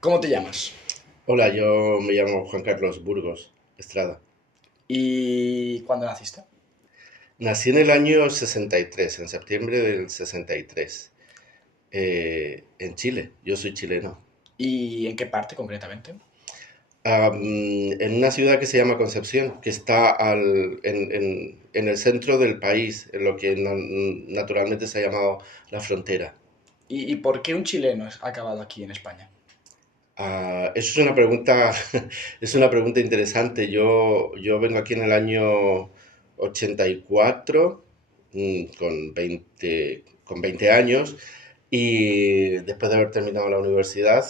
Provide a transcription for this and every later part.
¿Cómo te llamas? Hola, yo me llamo Juan Carlos Burgos Estrada. ¿Y cuándo naciste? Nací en el año 63, en septiembre del 63, en Chile. Yo soy chileno. ¿Y en qué parte concretamente? En una ciudad que se llama Concepción, que está en el centro del país, en lo que naturalmente se ha llamado la frontera. ¿Y por qué un chileno ha acabado aquí en España? Eso es una pregunta, es una pregunta interesante. Yo vengo aquí en el año 84, con 20 años, y después de haber terminado la universidad,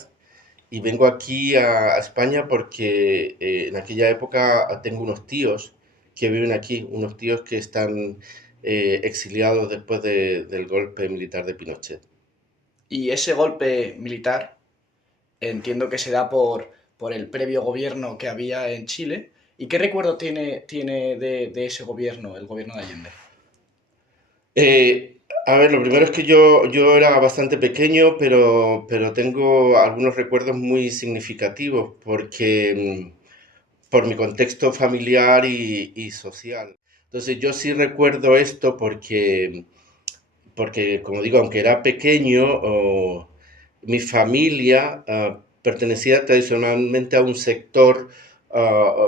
y vengo aquí a España porque en aquella época tengo unos tíos que viven aquí, unos tíos que están exiliados después del golpe militar de Pinochet. Y ese golpe militar entiendo que se da por el previo gobierno que había en Chile. ¿Y qué recuerdo tiene de ese gobierno, el gobierno de Allende? A ver, lo primero es que yo era bastante pequeño, pero tengo algunos recuerdos muy significativos porque por mi contexto familiar y social. Entonces yo sí recuerdo esto porque como digo, aunque era pequeño, mi familia pertenecía tradicionalmente a un sector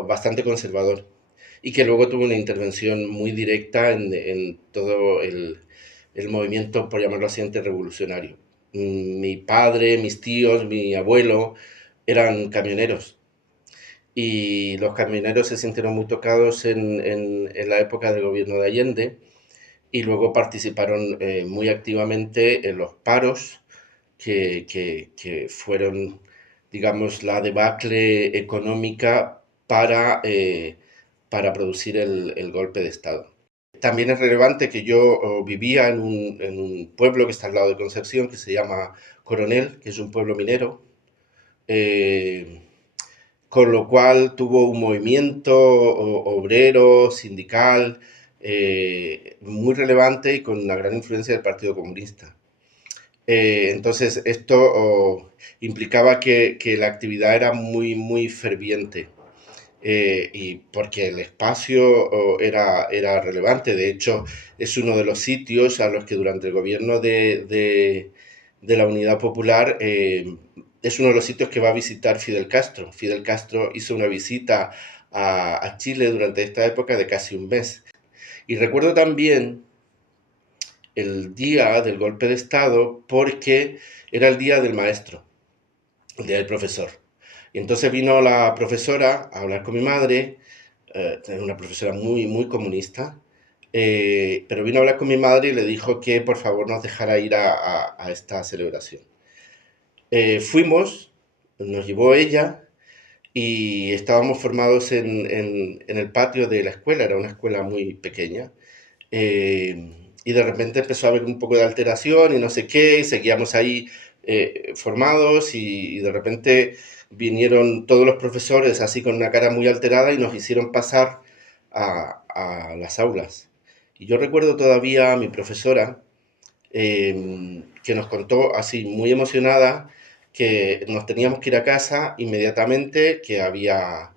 bastante conservador y que luego tuvo una intervención muy directa en todo el movimiento, por llamarlo así, antirrevolucionario. Mi padre, mis tíos, mi abuelo eran camioneros y los camioneros se sintieron muy tocados en la época del gobierno de Allende y luego participaron muy activamente en los paros que fueron, digamos, la debacle económica para producir el golpe de Estado. También es relevante que yo vivía en un pueblo que está al lado de Concepción, que se llama Coronel, que es un pueblo minero, eh, con lo cual tuvo un movimiento obrero, sindical, muy relevante y con una gran influencia del Partido Comunista. Entonces, esto implicaba que la actividad era muy ferviente y porque el espacio era relevante. De hecho, es uno de los sitios a los que durante el gobierno de la Unidad Popular es uno de los sitios que va a visitar Fidel Castro. Fidel Castro hizo una visita a Chile durante esta época de casi un mes. Y recuerdo también el día del golpe de Estado porque era el día del maestro, el día del profesor. Y entonces vino la profesora a hablar con mi madre, era una profesora muy comunista, pero vino a hablar con mi madre y le dijo que por favor nos dejara ir a esta celebración. Fuimos, nos llevó ella y estábamos formados en el patio de la escuela, era una escuela muy pequeña, y de repente empezó a haber un poco de alteración y no sé qué, y seguíamos ahí formados y de repente vinieron todos los profesores así con una cara muy alterada y nos hicieron pasar a las aulas. Y yo recuerdo todavía a mi profesora que nos contó así muy emocionada que nos teníamos que ir a casa inmediatamente, que había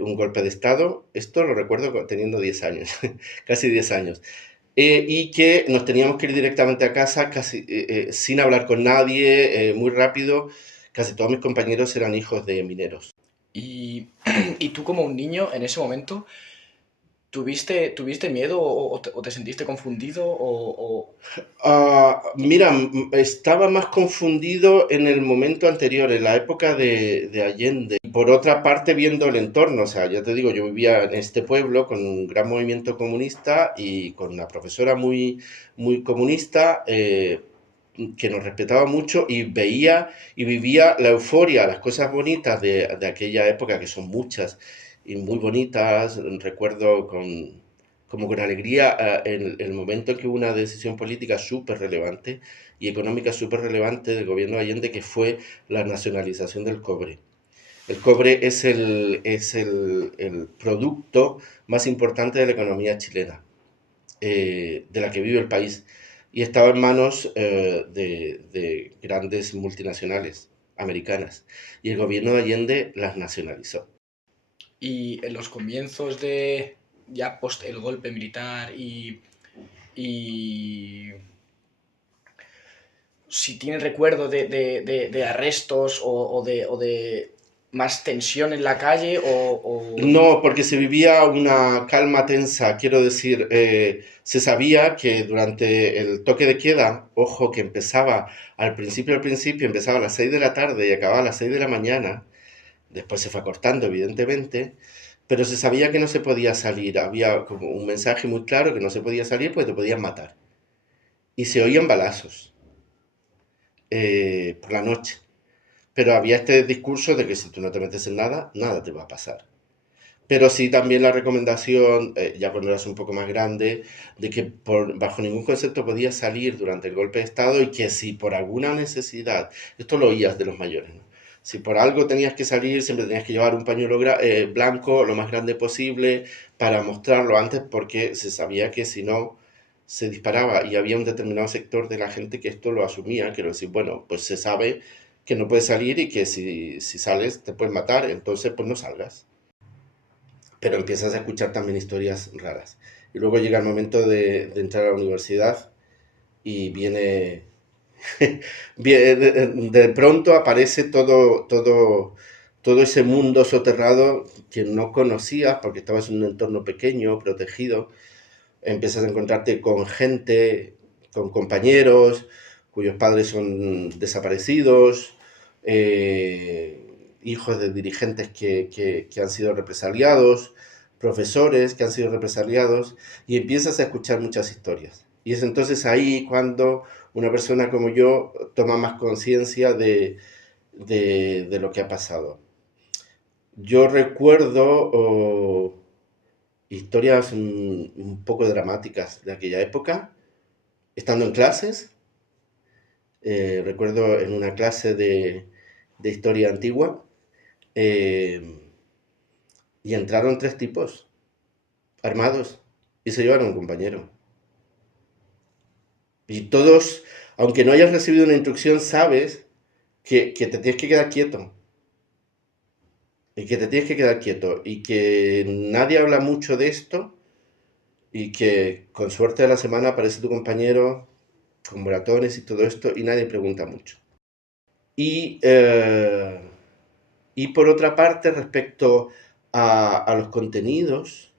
un golpe de Estado. Esto lo recuerdo teniendo 10 años, casi 10 años. Y que nos teníamos que ir directamente a casa casi sin hablar con nadie, muy rápido. Casi todos mis compañeros eran hijos de mineros. Y, y tú como un niño en ese momento, ¿tuviste miedo o te sentiste confundido Mira, estaba más confundido en el momento anterior, en la época de Allende. Y por otra parte, viendo el entorno, o sea, ya te digo, yo vivía en este pueblo con un gran movimiento comunista y con una profesora muy comunista que nos respetaba mucho y veía y vivía la euforia, las cosas bonitas de aquella época, que son muchas y muy bonitas. Recuerdo como con alegría el momento en que hubo una decisión política súper relevante y económica súper relevante del gobierno de Allende, que fue la nacionalización del cobre. El cobre es el producto más importante de la economía chilena, de la que vive el país, y estaba en manos de grandes multinacionales. americanas. Y el gobierno de Allende las nacionalizó. Y en los comienzos de ya post el golpe militar y si tiene recuerdo de arrestos o de más tensión en la calle o... No, porque se vivía una calma tensa, quiero decir, se sabía que durante el toque de queda, ojo, que empezaba al principio empezaba a las 6 de la tarde y acababa a las 6 de la mañana, después se fue acortando, evidentemente, pero se sabía que no se podía salir, había como un mensaje muy claro que no se podía salir porque te podían matar. Y se oían balazos por la noche, pero había este discurso de que si tú no te metes en nada, nada te va a pasar. Pero sí también la recomendación, ya cuando eras un poco más grande, de que bajo ningún concepto podías salir durante el golpe de Estado y que si por alguna necesidad, esto lo oías de los mayores, ¿no? Si por algo tenías que salir, siempre tenías que llevar un pañuelo blanco lo más grande posible para mostrarlo antes porque se sabía que si no se disparaba y había un determinado sector de la gente que esto lo asumía, quiero decir, bueno, pues se sabe que no puedes salir y que si sales te puedes matar, entonces pues no salgas, pero empiezas a escuchar también historias raras. Y luego llega el momento de entrar a la universidad y de pronto aparece todo ese mundo soterrado que no conocías porque estabas en un entorno pequeño, protegido. Empiezas a encontrarte con gente, con compañeros cuyos padres son desaparecidos, hijos de dirigentes que han sido represaliados, profesores que han sido represaliados, y empiezas a escuchar muchas historias. Y es entonces ahí cuando una persona como yo toma más conciencia de lo que ha pasado. Yo recuerdo historias un poco dramáticas de aquella época, estando en clases. Recuerdo en una clase de historia antigua, eh, y entraron tres tipos armados y se llevaron a un compañero. Y todos, aunque no hayas recibido una instrucción, sabes que te tienes que quedar quieto. Y que te tienes que quedar quieto. Y que nadie habla mucho de esto. Y que con suerte de la semana aparece tu compañero con moratones y todo esto. Y nadie pregunta mucho. Y, y por otra parte, respecto a los contenidos,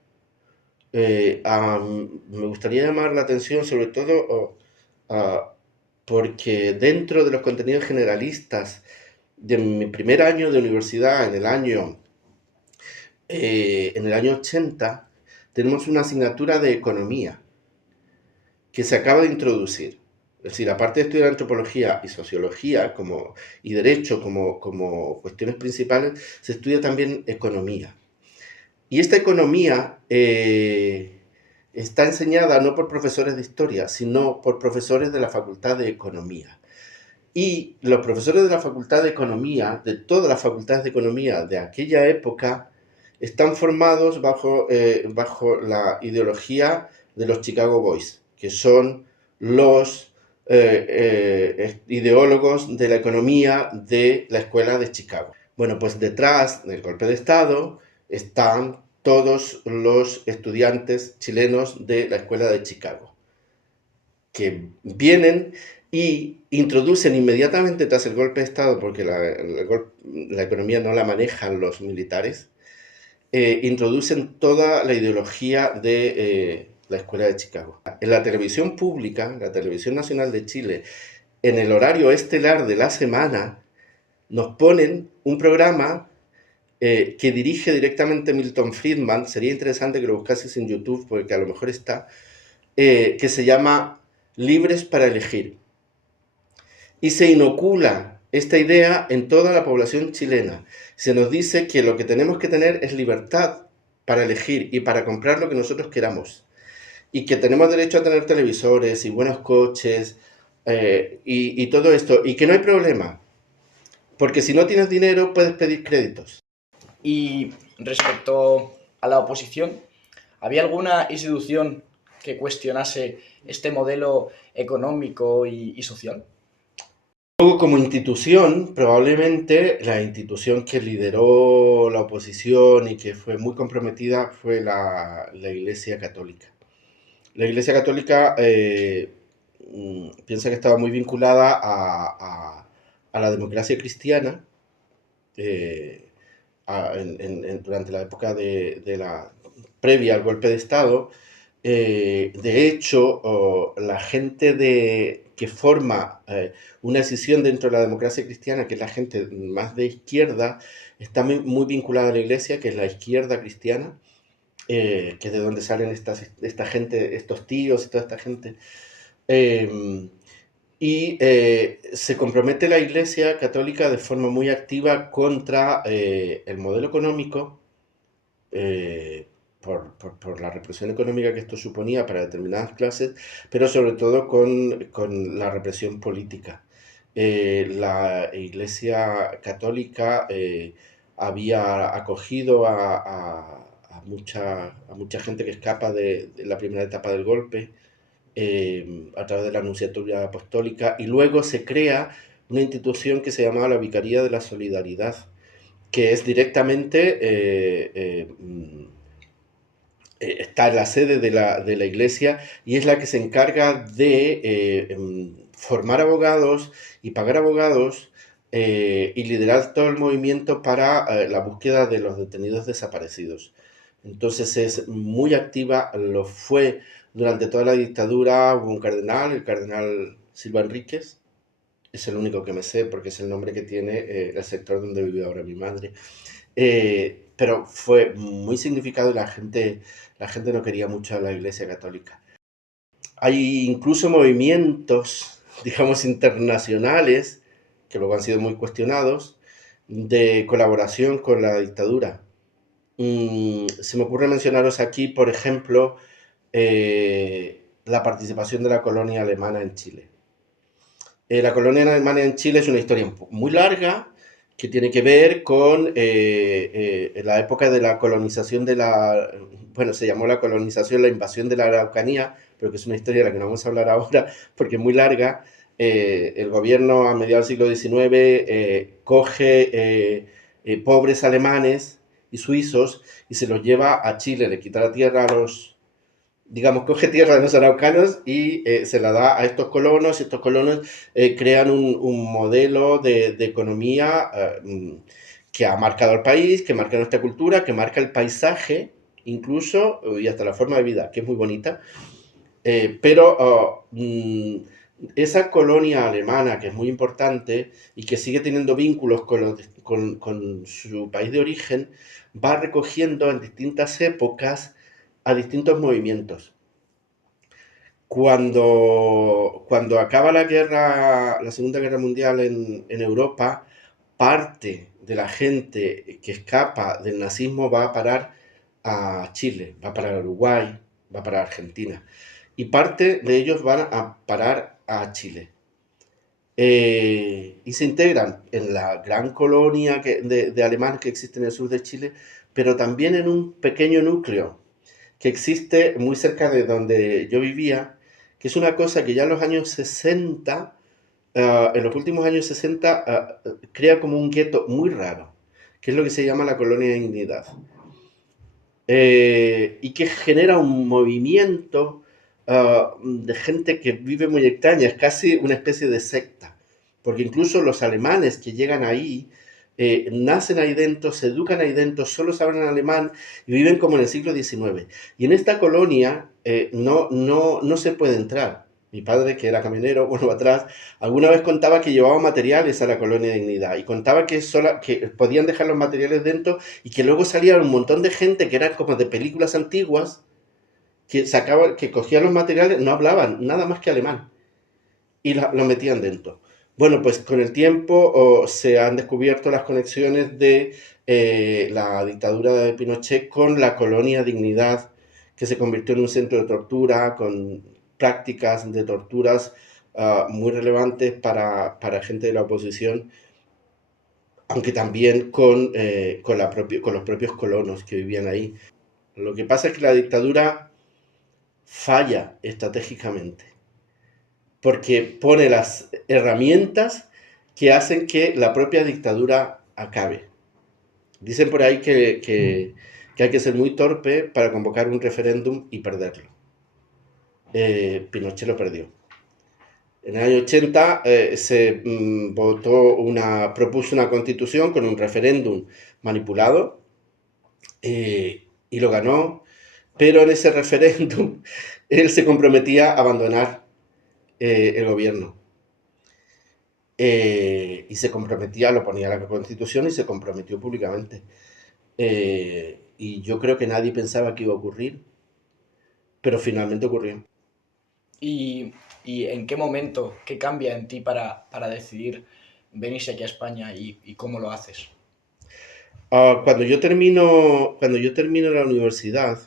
me gustaría llamar la atención sobre todo porque dentro de los contenidos generalistas de mi primer año de universidad, en el año 80, tenemos una asignatura de economía que se acaba de introducir. Es decir, aparte de estudiar antropología y sociología y derecho como cuestiones principales, se estudia también economía. Y esta economía está enseñada no por profesores de historia, sino por profesores de la Facultad de Economía. Y los profesores de la Facultad de Economía, de todas las facultades de Economía de aquella época, están formados bajo la ideología de los Chicago Boys, que son los ideólogos de la economía de la Escuela de Chicago. Bueno, pues detrás del golpe de Estado están todos los estudiantes chilenos de la Escuela de Chicago, que vienen y introducen inmediatamente tras el golpe de Estado, porque la economía no la manejan los militares, introducen toda la ideología de la Escuela de Chicago. En la televisión pública, la Televisión Nacional de Chile, en el horario estelar de la semana, nos ponen un programa que dirige directamente Milton Friedman. Sería interesante que lo buscases en YouTube, porque a lo mejor está, que se llama Libres para elegir. Y se inocula esta idea en toda la población chilena. Se nos dice que lo que tenemos que tener es libertad para elegir y para comprar lo que nosotros queramos. Y que tenemos derecho a tener televisores y buenos coches y todo esto. Y que no hay problema, porque si no tienes dinero puedes pedir créditos. Y respecto a la oposición, ¿había alguna institución que cuestionase este modelo económico y social? Luego, como institución, probablemente la institución que lideró la oposición y que fue muy comprometida fue la Iglesia Católica. La Iglesia Católica piensa que estaba muy vinculada a la democracia cristiana eh, durante la época de la previa al golpe de Estado. De hecho, la gente que forma una decisión dentro de la democracia cristiana, que es la gente más de izquierda, está muy vinculada a la iglesia, que es la izquierda cristiana, que es de donde salen esta gente, estos tíos y toda esta gente. Se compromete la Iglesia Católica de forma muy activa contra el modelo económico, por la represión económica que esto suponía para determinadas clases, pero sobre todo con la represión política. La Iglesia Católica había acogido a mucha gente que escapa de la primera etapa del golpe, a través de la Nunciatura Apostólica, y luego se crea una institución que se llamaba la Vicaría de la Solidaridad, que es directamente, está en la sede de la iglesia, y es la que se encarga de formar abogados y pagar abogados, y liderar todo el movimiento para la búsqueda de los detenidos desaparecidos. Entonces es muy activa, lo fue durante toda la dictadura. Hubo un cardenal, el cardenal Silva Enríquez, es el único que me sé porque es el nombre que tiene el sector donde vive ahora mi madre. Pero fue muy significado y la gente no quería mucho a la Iglesia Católica. Hay incluso movimientos, digamos, internacionales, que luego han sido muy cuestionados, de colaboración con la dictadura. Se me ocurre mencionaros aquí, por ejemplo, la participación de la colonia alemana en Chile. La colonia alemana en Chile es una historia muy larga que tiene que ver con la época de la colonización bueno, se llamó la colonización, la invasión de la Araucanía, pero que es una historia de la que no vamos a hablar ahora porque es muy larga. El gobierno a mediados del siglo XIX coge pobres alemanes y suizos y se los lleva a Chile, le quita la tierra a los, digamos, coge tierra de los araucanos y se la da a estos colonos, y estos colonos crean un modelo de economía que ha marcado al país, que marca nuestra cultura, que marca el paisaje, incluso, y hasta la forma de vida, que es muy bonita. Esa colonia alemana, que es muy importante y que sigue teniendo vínculos con su país de origen, va recogiendo en distintas épocas a distintos movimientos. Cuando acaba la Segunda Guerra Mundial en Europa, parte de la gente que escapa del nazismo va a parar a Chile, va a parar a Uruguay, va a parar a Argentina. Y parte de ellos van a parar a Chile. Y se integran en la gran colonia de alemanes que existe en el sur de Chile, pero también en un pequeño núcleo que existe muy cerca de donde yo vivía, que es una cosa que ya en los años 60, en los últimos años 60, crea como un gueto muy raro, que es lo que se llama la Colonia de Dignidad. Y que genera un movimiento de gente que vive muy extraña, es casi una especie de secta, porque incluso los alemanes que llegan ahí nacen ahí dentro, se educan ahí dentro, solo saben alemán y viven como en el siglo XIX. Y en esta colonia no se puede entrar. Mi padre, que era camionero, bueno, atrás, alguna vez contaba que llevaba materiales a la Colonia Dignidad y contaba que podían dejar los materiales dentro y que luego salía un montón de gente que eran como de películas antiguas que cogían los materiales, no hablaban nada más que alemán y lo metían dentro. Bueno, pues con el tiempo se han descubierto las conexiones de la dictadura de Pinochet con la Colonia Dignidad, que se convirtió en un centro de tortura, con prácticas de torturas muy relevantes para gente de la oposición, aunque también con los propios colonos que vivían ahí. Lo que pasa es que la dictadura falla estratégicamente, porque pone las herramientas que hacen que la propia dictadura acabe. Dicen por ahí que hay que ser muy torpe para convocar un referéndum y perderlo. Pinochet lo perdió. En el año 80 propuso una constitución con un referéndum manipulado y lo ganó, pero en ese referéndum él se comprometía a abandonar el gobierno. Y se comprometía, lo ponía en la constitución y se comprometió públicamente. Y yo creo que nadie pensaba que iba a ocurrir, pero finalmente ocurrió. ¿Y, y en qué momento, qué cambia en ti para decidir venirse aquí a España y cómo lo haces? Cuando yo termino la universidad,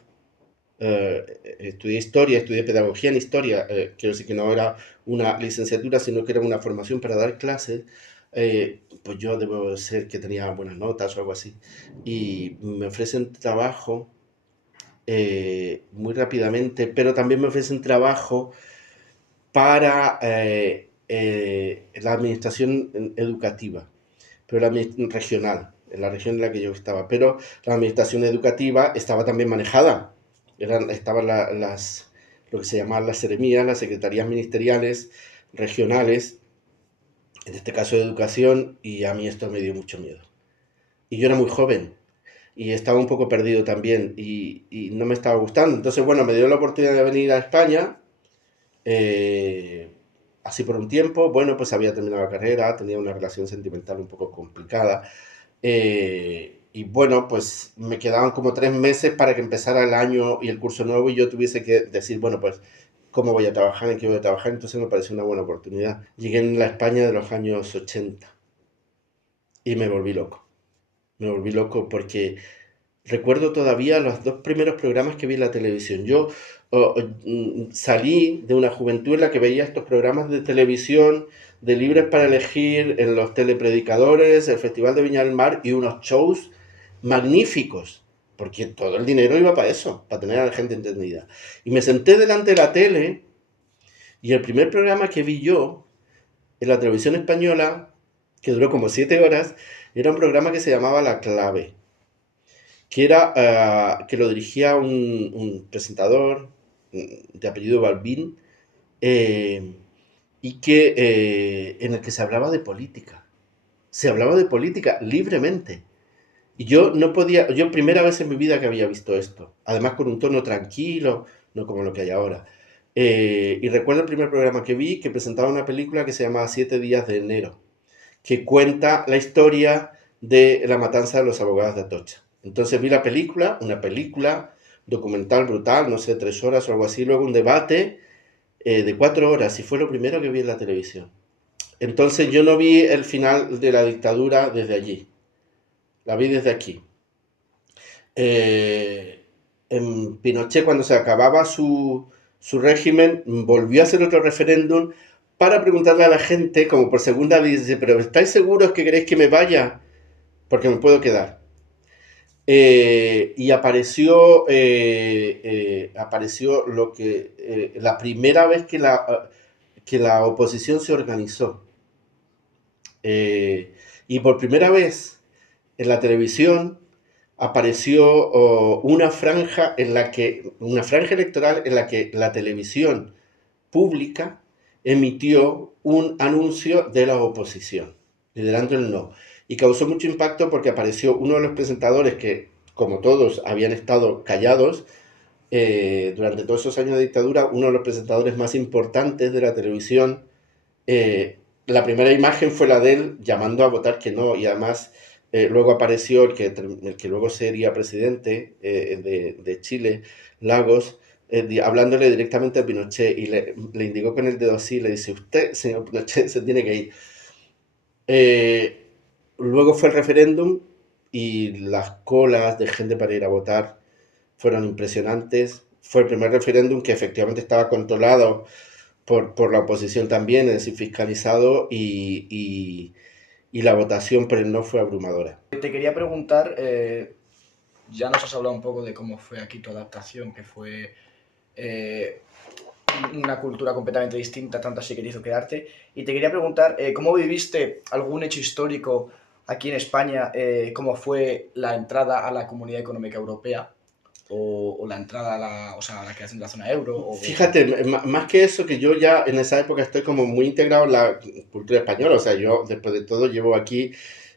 estudié historia, estudié pedagogía en historia, quiero decir que no era una licenciatura, sino que era una formación para dar clases, pues yo debo ser que tenía buenas notas o algo así, y me ofrecen trabajo muy rápidamente, pero también me ofrecen trabajo para la administración educativa, pero regional, en la región en la que yo estaba. Pero la administración educativa estaba también manejada. Estaban lo que se llamaban las seremías, las secretarías ministeriales regionales, en este caso de educación, y a mí esto me dio mucho miedo. Y yo era muy joven y estaba un poco perdido también y no me estaba gustando. Entonces, bueno, me dio la oportunidad de venir a España. Eh, Así por un tiempo, bueno, pues había terminado la carrera, tenía una relación sentimental un poco complicada. Y bueno, pues me quedaban como 3 meses para que empezara el año y el curso nuevo y yo tuviese que decir, bueno, pues, ¿cómo voy a trabajar? ¿En qué voy a trabajar? Entonces me pareció una buena oportunidad. Llegué en la España de los años 80 y me volví loco. Me volví loco porque recuerdo todavía los 2 primeros programas que vi en la televisión. Yo salí de una juventud en la que veía estos programas de televisión de libres para elegir en los telepredicadores, el Festival de Viña del Mar y unos shows magníficos, porque todo el dinero iba para eso, para tener a la gente entendida. Y me senté delante de la tele y el primer programa que vi yo en la televisión española, que duró como 7 horas, era un programa que se llamaba La Clave, que lo dirigía un presentador de apellido Balbín, eh, en el que se hablaba de política. Se hablaba de política libremente. Y yo no podía, yo primera vez en mi vida que había visto esto, además con un tono tranquilo, no como lo que hay ahora. Y recuerdo el primer programa que vi que presentaba una película que se llamaba Siete días de enero, que cuenta la historia de la matanza de los abogados de Atocha. Entonces vi la película, una película documental brutal, no sé, 3 horas o algo así, luego un debate de 4 horas y fue lo primero que vi en la televisión. Entonces yo no vi el final de la dictadura desde allí, la vi desde aquí. En Pinochet, cuando se acababa su régimen, volvió a hacer otro referéndum para preguntarle a la gente, como por segunda vez, dice, pero ¿estáis seguros que queréis que me vaya? Porque me puedo quedar. Y apareció la primera vez que la oposición se organizó. Y por primera vez en la televisión apareció una franja electoral en la que la televisión pública emitió un anuncio de la oposición, liderando el no. Y causó mucho impacto porque apareció uno de los presentadores que, como todos, habían estado callados durante todos esos años de dictadura, uno de los presentadores más importantes de la televisión. La primera imagen fue la de él llamando a votar que no, y además luego apareció el que luego sería presidente de Chile, Lagos, hablándole directamente a Pinochet y le indicó con el dedo así, le dice, usted, señor Pinochet, se tiene que ir. Eh, Luego fue el referéndum y las colas de gente para ir a votar fueron impresionantes. Fue el primer referéndum que efectivamente estaba controlado por la oposición también, es decir, fiscalizado y la votación por el no fue abrumadora. Te quería preguntar, ya nos has hablado un poco de cómo fue aquí tu adaptación, que fue eh, una cultura completamente distinta, tanto así que te hizo quedarte. Y te quería preguntar, ¿cómo viviste algún hecho histórico aquí en España? ¿Cómo fue la entrada a la Comunidad Económica Europea? O la entrada a la, o sea, a la creación de la zona euro. Fíjate, más que eso, que yo ya en esa época estoy como muy integrado en la cultura española, o sea, yo después de todo llevo aquí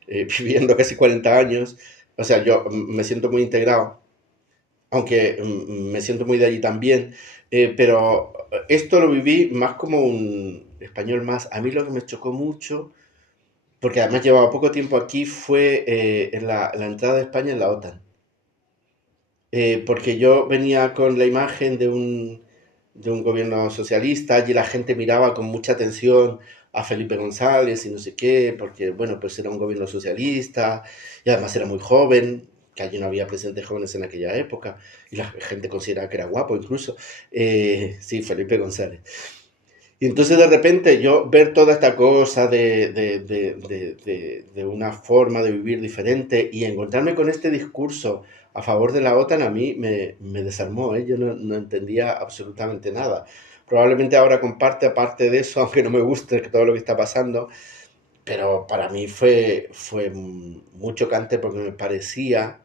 viviendo casi 40 años, o sea, yo me siento muy integrado, aunque me siento muy de allí también, pero esto lo viví más como un español más. A mí lo que me chocó mucho, porque además llevaba poco tiempo aquí, fue en la entrada de España en la OTAN. Porque yo venía con la imagen de un gobierno socialista, y la gente miraba con mucha atención a Felipe González y no sé qué, porque, bueno, pues era un gobierno socialista, y además era muy joven, que allí no había presidentes jóvenes en aquella época, y la gente consideraba que era guapo incluso. Sí, Felipe González. Y entonces de repente yo ver toda esta cosa de una forma de vivir diferente y encontrarme con este discurso a favor de la OTAN a mí me desarmó, ¿eh? Yo no entendía absolutamente nada. Probablemente ahora comparte aparte de eso, aunque no me guste todo lo que está pasando, pero para mí fue muy chocante porque me parecía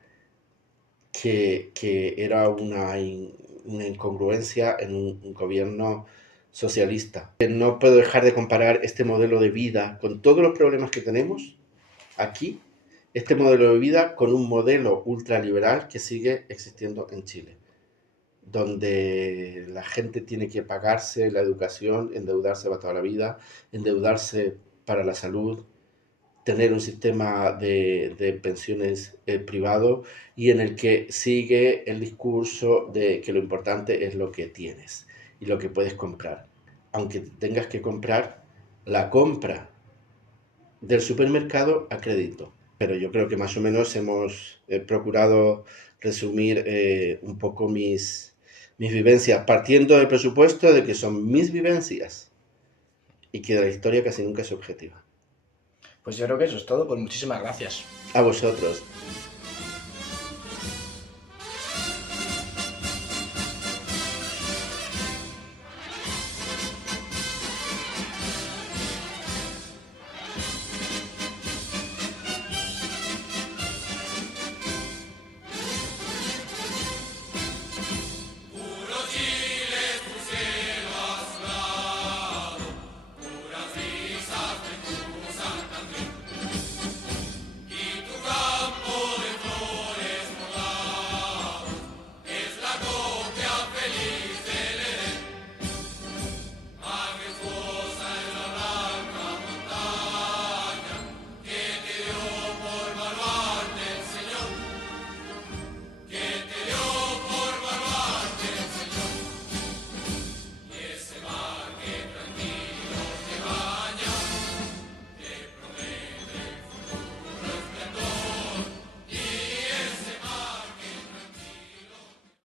que era una incongruencia en un gobierno socialista. No puedo dejar de comparar este modelo de vida con todos los problemas que tenemos aquí, este modelo de vida con un modelo ultraliberal que sigue existiendo en Chile, donde la gente tiene que pagarse la educación, endeudarse para toda la vida, endeudarse para la salud, tener un sistema de pensiones privado, y en el que sigue el discurso de que lo importante es lo que tienes y lo que puedes comprar. Aunque tengas que comprar la compra del supermercado a crédito. Pero yo creo que más o menos hemos procurado resumir un poco mis vivencias, partiendo del presupuesto de que son mis vivencias y que la historia casi nunca es objetiva. Pues yo creo que eso es todo. Pues muchísimas gracias. A vosotros.